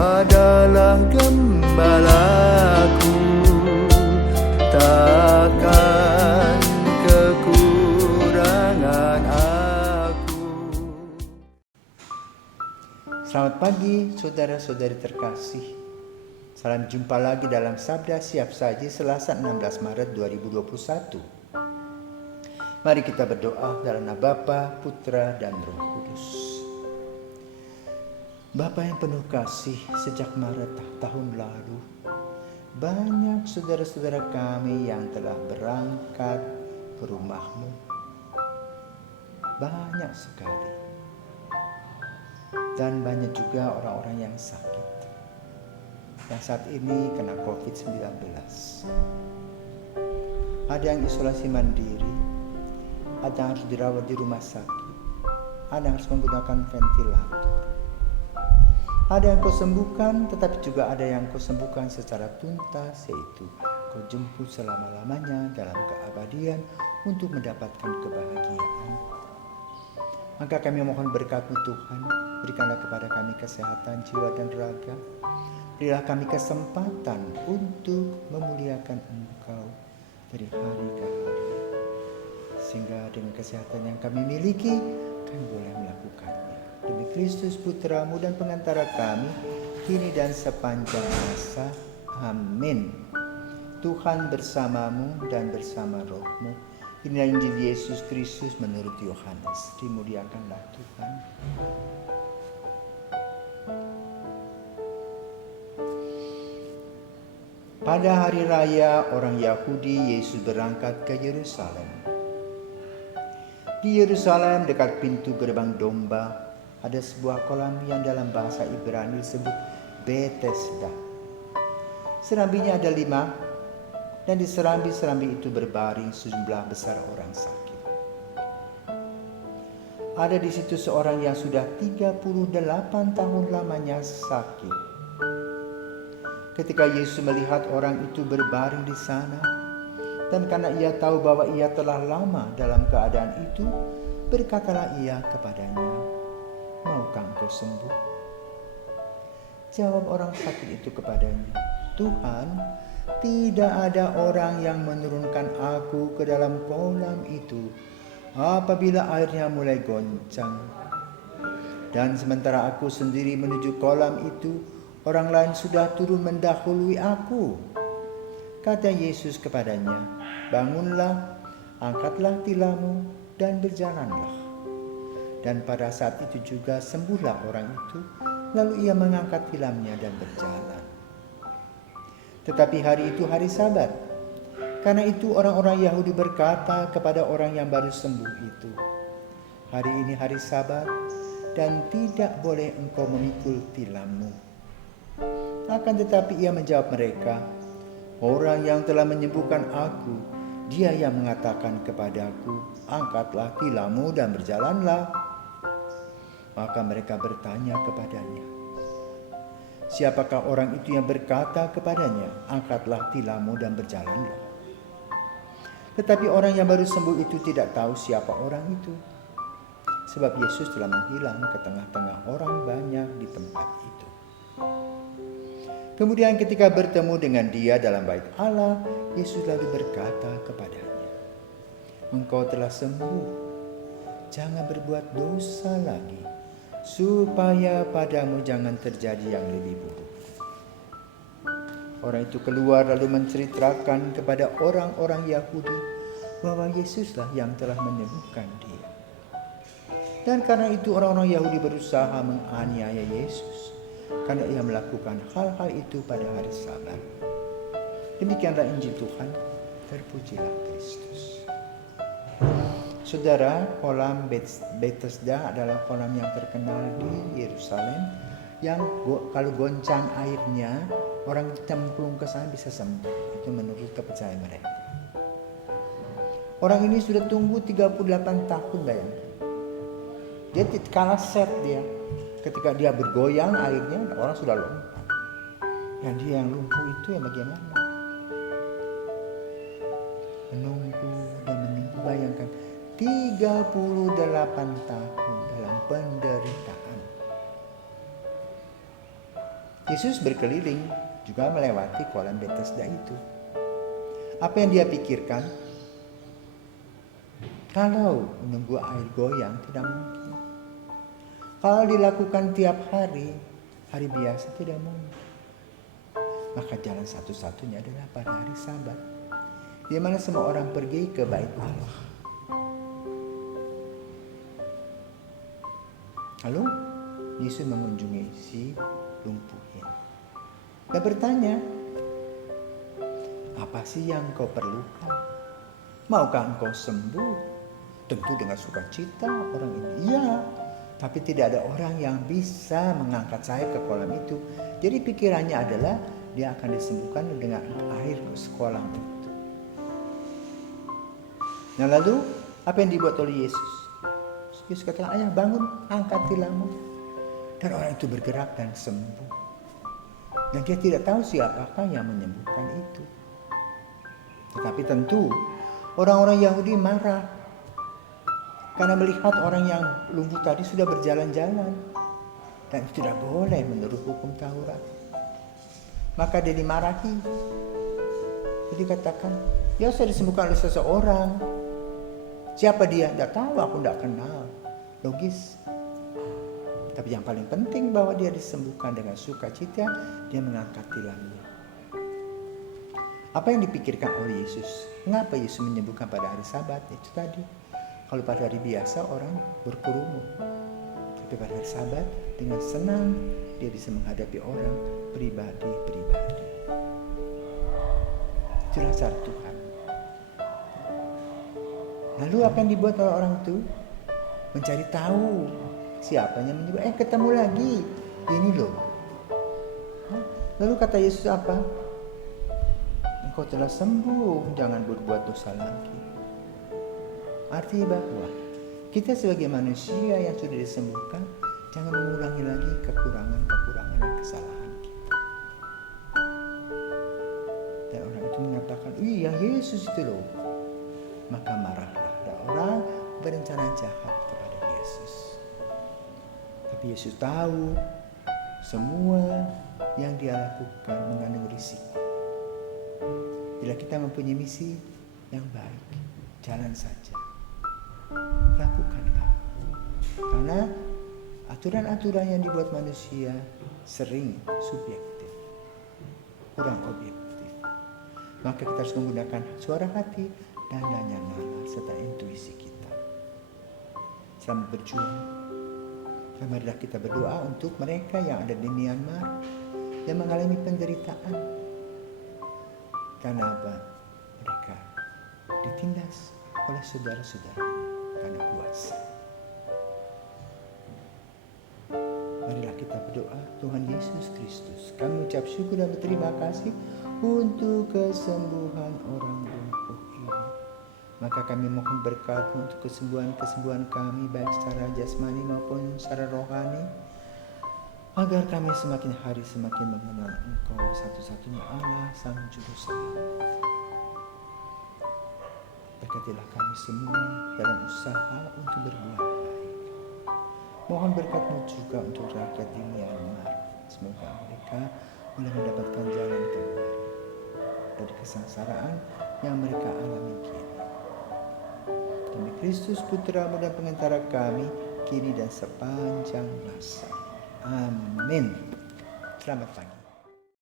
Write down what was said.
adalah gembalaku, takkan kekurangan aku. Selamat pagi saudara-saudari terkasih. Salam jumpa lagi dalam Sabda Siap Saji Selasa 16 Maret 2021. Mari kita berdoa dalam nama Bapa, Putra, dan Roh Kudus. Bapa yang penuh kasih, sejak Maret tahun lalu, banyak saudara-saudara kami yang telah berangkat ke rumah-Mu. Banyak sekali. Dan banyak juga orang-orang yang sakit, yang saat ini kena COVID-19. Ada yang isolasi mandiri, ada yang harus dirawat di rumah sakit, ada yang harus menggunakan ventilator. Ada yang kau sembuhkan, tetapi juga ada yang kau sembuhkan secara tuntas, yaitu kau jemput selama-lamanya dalam keabadian untuk mendapatkan kebahagiaan. Maka kami mohon berkat-Mu Tuhan, berikanlah kepada kami kesehatan jiwa dan raga. Berilah kami kesempatan untuk memuliakan Engkau dari hari ke hari. Sehingga dengan kesehatan yang kami miliki, kami boleh melakukannya. Demi Kristus Putra-Mu dan pengantara kami, kini dan sepanjang masa. Amin. Tuhan bersamamu dan bersama Roh-Mu. Inilah Injil Yesus Kristus menurut Yohanes. Dimuliakanlah Tuhan. Pada hari raya orang Yahudi, Yesus berangkat ke Yerusalem. Di Yerusalem dekat pintu gerbang domba ada sebuah kolam yang dalam bahasa Ibrani disebut Betesda. Serambinya ada 5, dan di serambi-serambi itu berbaring sejumlah besar orang sakit. Ada di situ seorang yang sudah 38 tahun lamanya sakit. Ketika Yesus melihat orang itu berbaring di sana, dan karena ia tahu bahwa ia telah lama dalam keadaan itu, berkatalah ia kepadanya, "Maukah engkau sembuh?" Jawab orang sakit itu kepadanya, "Tuhan, tidak ada orang yang menurunkan aku ke dalam kolam itu apabila airnya mulai goncang. Dan sementara aku sendiri menuju kolam itu, orang lain sudah turun mendahului aku." Kata Yesus kepadanya, "Bangunlah, angkatlah tilammu dan berjalanlah." Dan pada saat itu juga sembuhlah orang itu, lalu ia mengangkat tilamnya dan berjalan. Tetapi hari itu hari Sabat. Karena itu orang-orang Yahudi berkata kepada orang yang baru sembuh itu, "Hari ini hari Sabat dan tidak boleh engkau memikul tilammu." Akan tetapi ia menjawab mereka, "Orang yang telah menyembuhkan aku, dia yang mengatakan kepadaku, angkatlah tilammu dan berjalanlah." Maka mereka bertanya kepadanya, "Siapakah orang itu yang berkata kepadanya, angkatlah tilammu dan berjalanlah?" Tetapi orang yang baru sembuh itu tidak tahu siapa orang itu, sebab Yesus telah menghilang ke tengah-tengah orang banyak di tempat itu. Kemudian ketika bertemu dengan dia dalam bait Allah, Yesus lalu berkata kepadanya, "Engkau telah sembuh, jangan berbuat dosa lagi, supaya padamu jangan terjadi yang lebih buruk." Orang itu keluar lalu menceritakan kepada orang-orang Yahudi bahwa Yesuslah yang telah menyembuhkan dia. Dan karena itu orang-orang Yahudi berusaha menganiaya Yesus, karena ia melakukan hal-hal itu pada hari Sabat. Demikianlah Injil Tuhan, terpujilah Kristus. Saudara, kolam Betesda adalah kolam yang terkenal di Yerusalem, yang kalau goncang airnya, orang cemplung ke sana bisa sembuh. Itu menurut kepercayaan mereka. Orang ini sudah tunggu 38 tahun, bayangkan. Dia kalah set dia. Ketika dia bergoyang airnya, orang sudah lompat. Dan dia yang lumpuh itu yang bagaimana? Menunggu dan menunggu, bayangkan 38 tahun dalam penderitaan. Yesus berkeliling juga melewati kolam Bethesda itu. Apa yang dia pikirkan? Kalau menunggu air goyang tidak mungkin. Kalau dilakukan tiap hari, hari biasa tidak mungkin. Maka jalan satu-satunya adalah pada hari Sabat, di mana semua orang pergi ke bait Allah. Lalu Yesus mengunjungi si lumpuh ini dan bertanya, apa sih yang kau perlukan? Maukah engkau sembuh? Tentu dengan sukacita orang ini. Iya, tapi tidak ada orang yang bisa mengangkat saya ke kolam itu. Jadi pikirannya adalah dia akan disembuhkan dengan air kolam itu. Nah lalu apa yang dibuat oleh Yesus? Yesus kata, ayah bangun, angkat tilammu. Dan orang itu bergerak dan sembuh. Dan dia tidak tahu siapakah yang menyembuhkan itu. Tetapi tentu orang-orang Yahudi marah karena melihat orang yang lumpuh tadi sudah berjalan-jalan. Dan itu tidak boleh menurut hukum Taurat. Maka dia dimarahi. Jadi katakan, ya saya disembuhkan oleh seseorang. Siapa dia? Tidak tahu, aku tidak kenal. Logis. Tapi yang paling penting bahwa dia disembuhkan dengan sukacita, dia mengangkat tilamnya. Apa yang dipikirkan oleh Yesus? Mengapa Yesus menyembuhkan pada hari Sabat? Itu tadi. Kalau pada hari biasa orang berkerumun. Tapi pada hari Sabat dengan senang dia bisa menghadapi orang pribadi-pribadi. Itulah cara Tuhan. Lalu apa yang dibuat oleh orang itu? Mencari tahu siapanya menyembuhkan. Ketemu lagi. Ini loh. Lalu kata Yesus apa? Engkau telah sembuh, jangan berbuat dosa lagi. Artinya bahwa kita sebagai manusia yang sudah disembuhkan, jangan mengulangi lagi kekurangan-kekurangan dan kesalahan kita. Dan orang itu mengatakan, iya Yesus itu loh. Maka marahlah. Dan orang berencana jahat kepada Yesus. Tapi Yesus tahu semua yang dia lakukan mengandung risiko. Bila kita mempunyai misi yang baik, jalan saja. Lakukanlah. Karena aturan-aturan yang dibuat manusia sering subjektif, kurang objektif. Maka kita harus menggunakan suara hati dan nanya nalar serta intuisi kita. Selamat berjuang. Dan marilah kita berdoa untuk mereka yang ada di Myanmar yang mengalami penderitaan. Karena apa? Mereka ditindas oleh saudara-saudara karena kuasa. Marilah kita berdoa, Tuhan Yesus Kristus, kami ucap syukur dan berterima kasih untuk kesembuhan orang lumpuh ini. Maka kami mohon berkat untuk kesembuhan-kesembuhan kami, baik secara jasmani maupun secara rohani, agar kami semakin hari semakin mengenal Engkau, satu-satunya Allah, Sang Juru Selamat. Berkatilah kami semua dalam usaha untuk berbuat baik. Mohon berkat-Mu juga untuk rakyat di Myanmar. Semoga mereka boleh mendapatkan jalan keluar dari kesengsaraan yang mereka alami kini. Demi Kristus Putra-Mu dan Pengantara kami, kini dan sepanjang masa. Amin. Selamat pagi.